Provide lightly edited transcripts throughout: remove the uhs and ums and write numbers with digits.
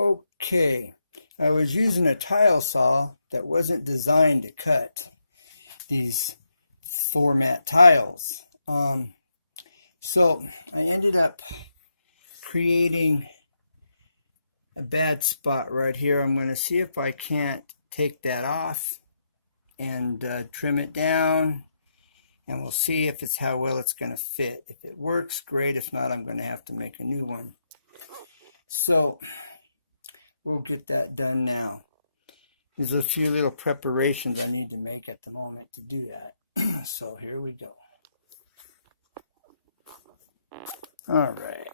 Okay, I was using a tile saw that wasn't designed to cut these format tiles. So I ended up creating a bad spot right here. I'm going to see if I can't take that off and trim it down, and we'll see if it's how well it's going to fit. If it works, great. If not, I'm going to have to make a new one. So we'll get that done now. There's a few little preparations I need to make at the moment to do that. So here we go. All right,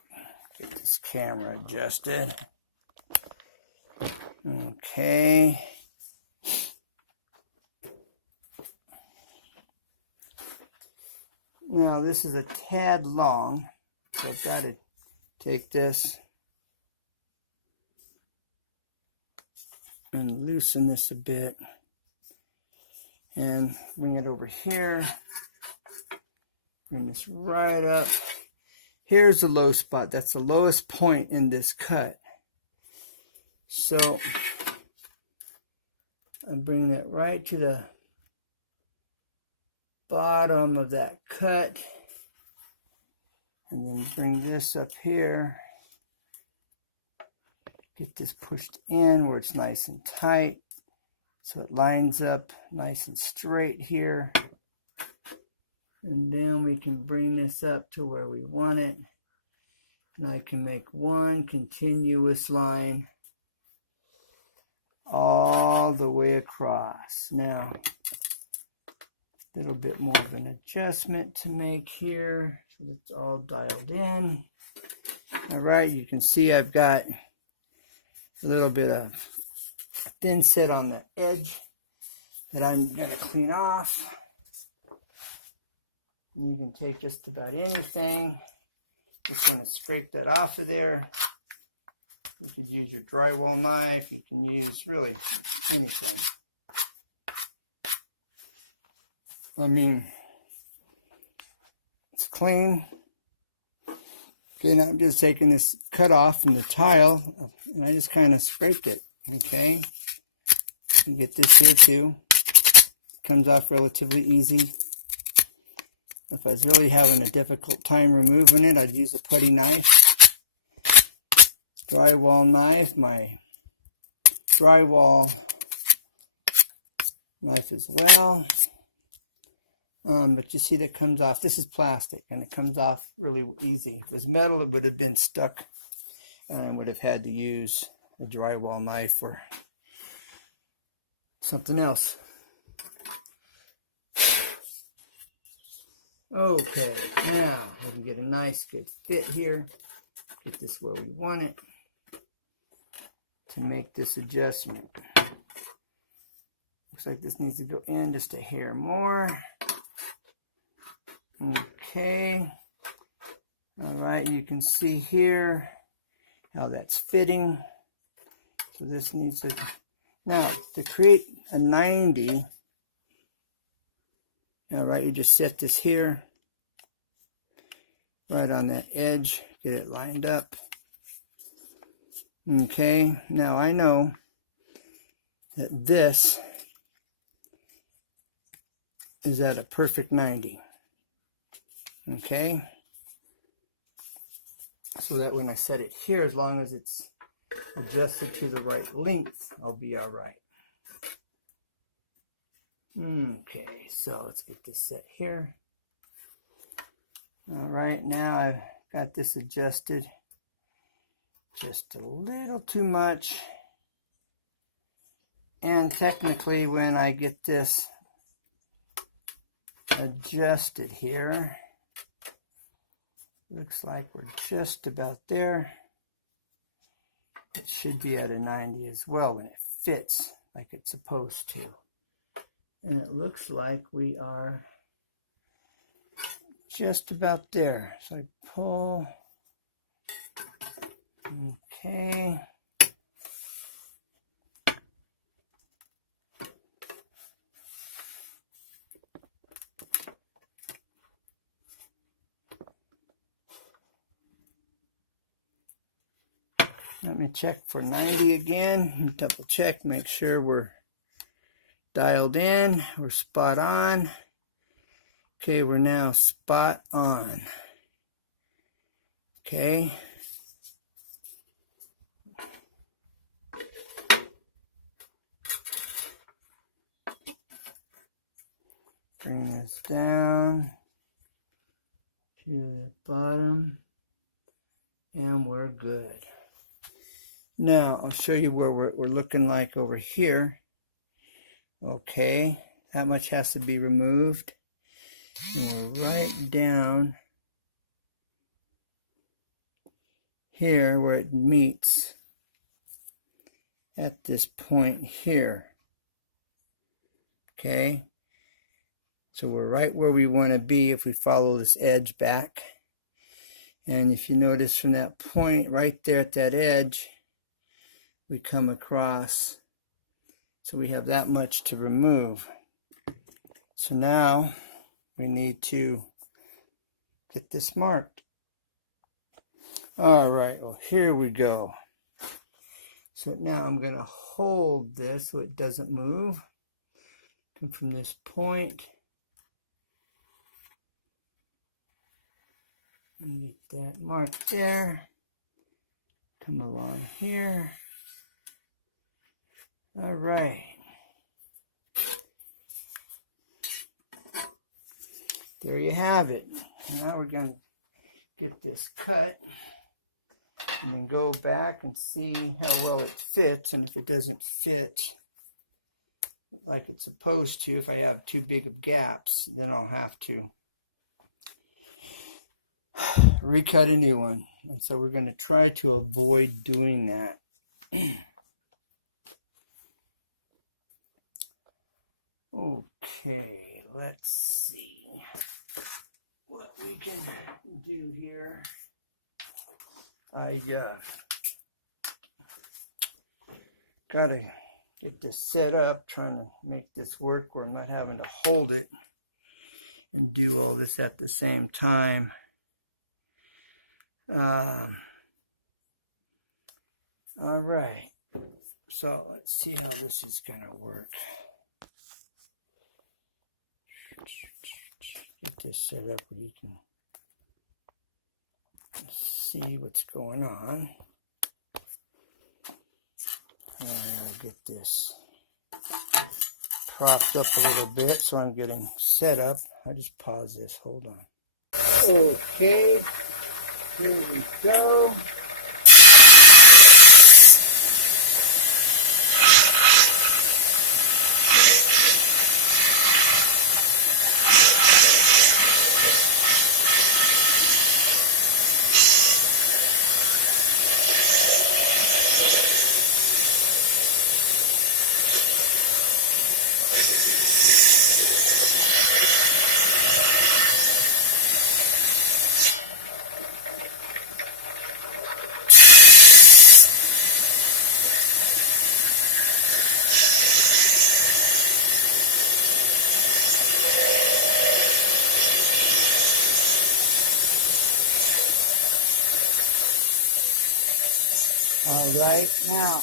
get this camera adjusted. Okay. Now this is a tad long, so I've got to take this and loosen this a bit and bring it over here. Bring this right up. Here's the low spot. That's the lowest point in this cut. So I'm bringing it right to the bottom of that cut, and then bring this up here. Get this pushed in where it's nice and tight, so it lines up nice and straight here. And then we can bring this up to where we want it. And I can make one continuous line all the way across. Now, a little bit more of an adjustment to make here so it's all dialed in. All right, you can see I've got a little bit of thin set on the edge that I'm going to clean off. You can take just about anything. Just want to scrape that off of there. You could use your drywall knife. You can use really anything. I mean, it's clean. Okay, now I'm just taking this cut off from the tile, and I just kind of scraped it. Okay, you get this here too. Comes off relatively easy. If I was really having a difficult time removing it, I'd use a putty knife, drywall knife, my drywall knife as well. But you see that comes off. This is plastic, and it comes off really easy. If it was metal, it would have been stuck, and I would have had to use a drywall knife or something else. Okay, now we can get a nice good fit here. Get this where we want it to make this adjustment. Looks like this needs to go in just a hair more. Okay. All right, you can see here how that's fitting. So this needs to, now to create a 90, all right, you just set this here, right on that edge, get it lined up. Okay, now I know that this is at a perfect 90. Okay, so that when I set it here, as long as it's adjusted to the right length, I'll be all right. Okay, so let's get this set here. All right, now I've got this adjusted just a little too much. And technically, when I get this adjusted here, looks like we're just about there. It should be at a 90 as well when it fits like it's supposed to. And it looks like we are just about there. So I pull. Okay. Let me check for 90 again. Double check, make sure we're dialed in. We're spot on. Okay, we're now spot on. Okay. Bring this down to the bottom, and we're good. Now, I'll show you where we're looking like over here. Okay, that much has to be removed. And we're right down here where it meets at this point here. Okay. So we're right where we want to be if we follow this edge back. And if you notice from that point right there at that edge, we come across. So we have that much to remove. So now we need to get this marked. All right, well, here we go. So now I'm going to hold this so it doesn't move. Come from this point. Get that marked there. Come along here. All right. There you have it. Now we're going to get this cut and then go back and see how well it fits. And if it doesn't fit like it's supposed to, if I have too big of gaps, then I'll have to recut a new one. And so we're going to try to avoid doing that. Okay, let's see what we can do here. I gotta get this set up, trying to make this work where I'm not having to hold it and do all this at the same time. All right, so let's see how this is going to work. Get this set up where you can see what's going on. And I'll get this propped up a little bit so I'm getting set up. I'll just pause this, hold on. Okay. Here we go. All right, now,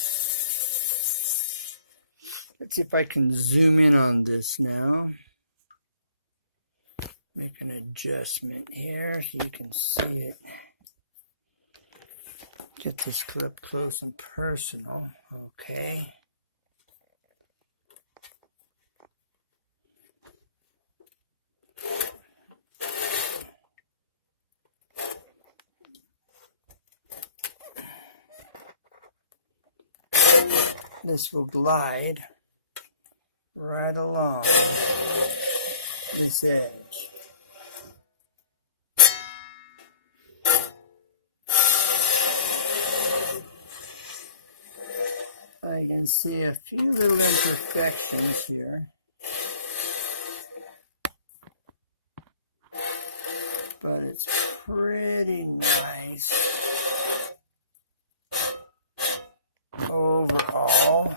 let's see if I can zoom in on this now. Make an adjustment here so you can see it. Get this clip close and personal, okay. This will glide right along this edge. I can see a few little imperfections here, but it's pretty nice overall.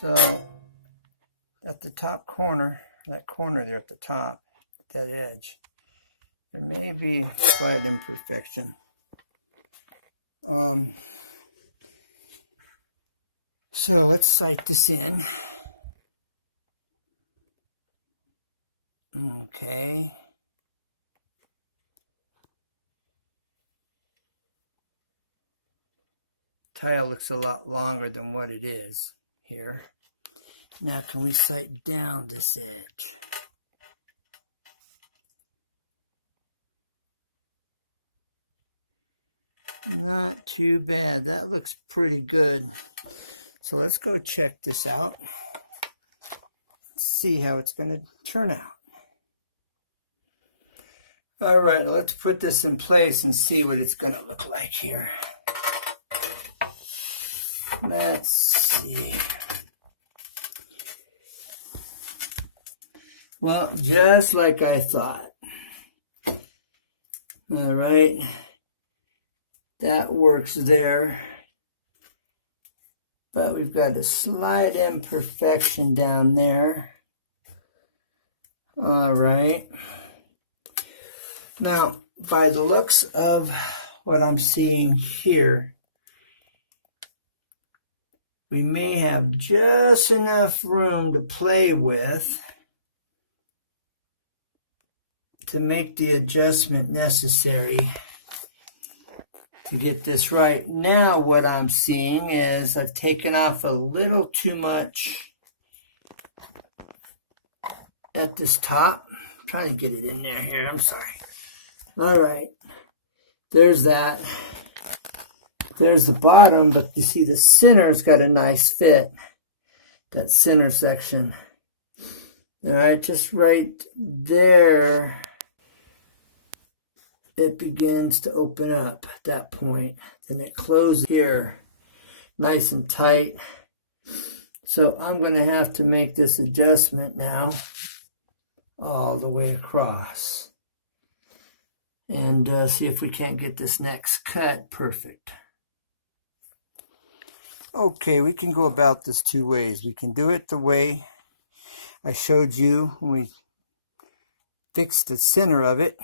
So at the top corner, that corner there at the top, that edge, There may be slight imperfection. So let's sight this in. Okay. Tile looks a lot longer than what it is here. Now can we sight down this edge? Not too bad. That looks pretty good. So let's go check this out. See how it's going to turn out. All right, let's put this in place and see what it's going to look like here. Let's see. Well, just like I thought. All right. That works there. But we've got a slight imperfection down there. All right. Now, by the looks of what I'm seeing here, we may have just enough room to play with to make the adjustment necessary to get this right. Now what I'm seeing is I've taken off a little too much at this top. I'm trying to get it in there here. I'm sorry. All right. There's that. There's the bottom, but you see the center's got a nice fit. That center section. All right, just right there. It begins to open up at that point. Then it closes here, nice and tight. So I'm going to have to make this adjustment now all the way across. And see if we can't get this next cut perfect. Okay, we can go about this two ways. We can do it the way I showed you when we fixed the center of it.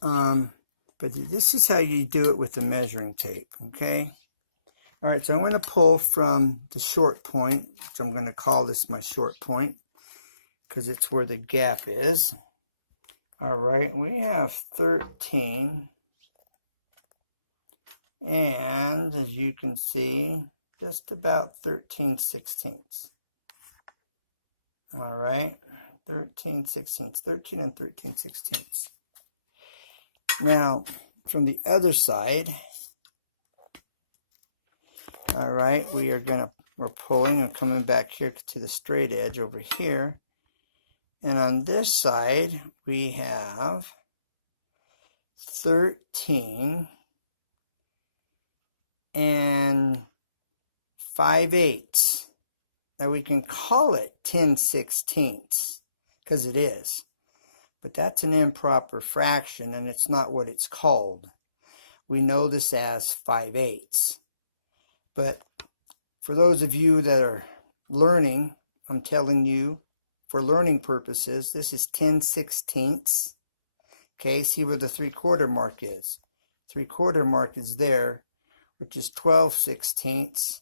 But this is how you do it with the measuring tape, okay? All right, so I'm going to pull from the short point, which I'm going to call this my short point, because it's where the gap is. All right, we have 13, and as you can see, just about 13/16. All right, 13/16, 13 and 13/16. Now, from the other side, all right, we're pulling and coming back here to the straight edge over here. And on this side, we have 13 and 5/8. Now we can call it 10/16 because it is. But that's an improper fraction, and it's not what it's called. We know this as 5/8. But for those of you that are learning, I'm telling you, for learning purposes, this is 10/16. Okay, see where the 3/4 mark is. 3/4 mark is there, which is 12/16.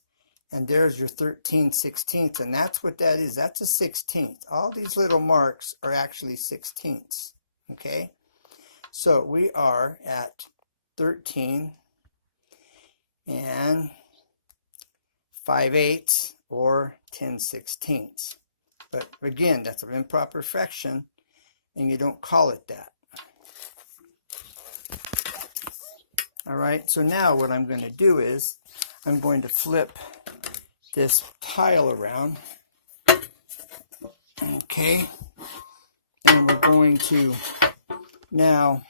And there's your 13/16, and that's what that is. That's a 16th. All these little marks are actually 16ths. Okay, so we are at 13 and 5/8 or 10/16. But again, that's an improper fraction, and you don't call it that. All right, so now what I'm going to do is I'm going to flip this tile around. Okay, and we're going to now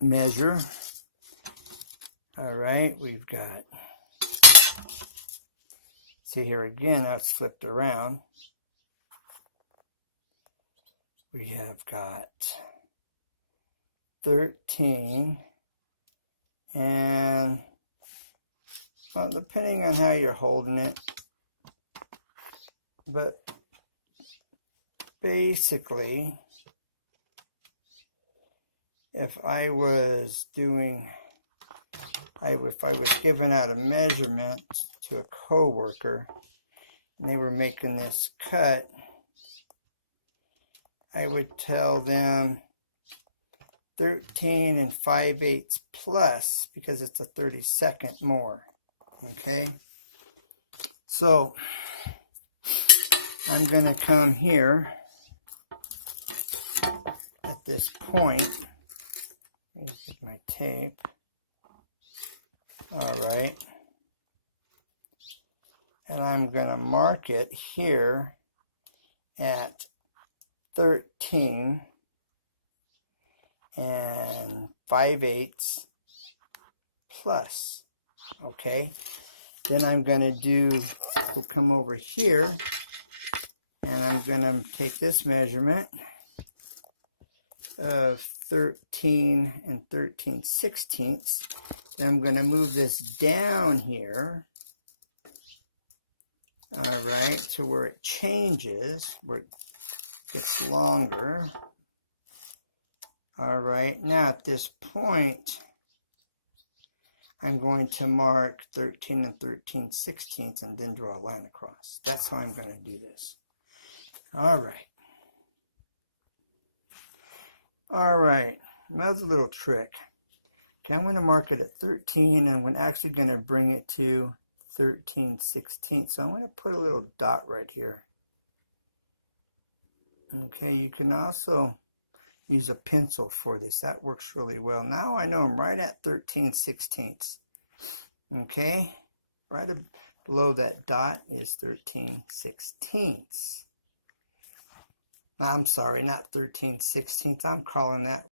measure. All right, we've got, see here again, now it's flipped around. We have got 13 and, well, depending on how you're holding it, but basically if I was giving out a measurement to a coworker and they were making this cut, I would tell them 13 and 5/8 plus because it's a 32nd more. Okay, so I'm going to come here at this point. Here's my tape. All right. And I'm going to mark it here at 13 and 5/8 plus. Okay. Then I'm going to we'll come over here and I'm going to take this measurement of 13 and 13/16. Then I'm going to move this down here, all right, to where it changes, where it gets longer. All right, now at this point, I'm going to mark 13 and 13/16 and then draw a line across. That's how I'm going to do this. All right. All right, that's a little trick. Okay, I'm going to mark it at 13 and I'm actually going to bring it to 13/16. So I'm going to put a little dot right here. Okay, you can also use a pencil for this. That works really well. Now I know I'm right at 13/16. Okay, right below that dot is 13/16. I'm sorry, not 13/16. I'm calling that